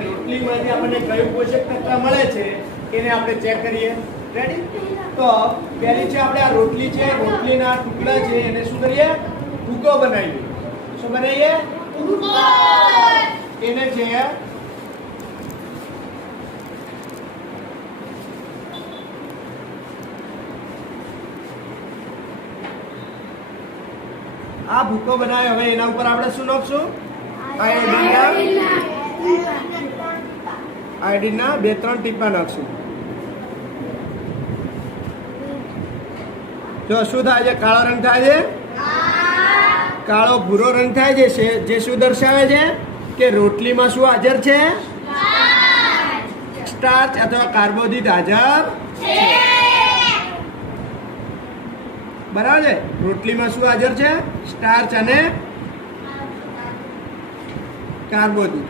રોટલીમાંથી આપણને કયું પોષક તત્વ મળે છે એને આપણે ચેક કરીએ. રેડી? તો પહેલી છે આપણે આ રોટલી છે, રોટલીના ટુકડા છે એને શું કરીએ? ભૂકો બનાવીએ. શું બનાવીએ? ભૂકો. એને છે આ ભૂકો બનાવ્યો. હવે એના ઉપર આપણે શું નાખશું? આયોડીનના 2-3 ટીપા નાખશું. જો શું થાય છે? કાળો રંગ થાય છે, કાળો ભૂરો રંગ થાય છે, જે શું દર્શાવે છે કે રોટલીમાં શું હાજર છે? સ્ટાર્ચ અથવા કાર્બોદિત હાજર છે. બરાબર છે? રોટલીમાં શું હાજર છે? સ્ટાર્ચ અને કાર્બોદિત.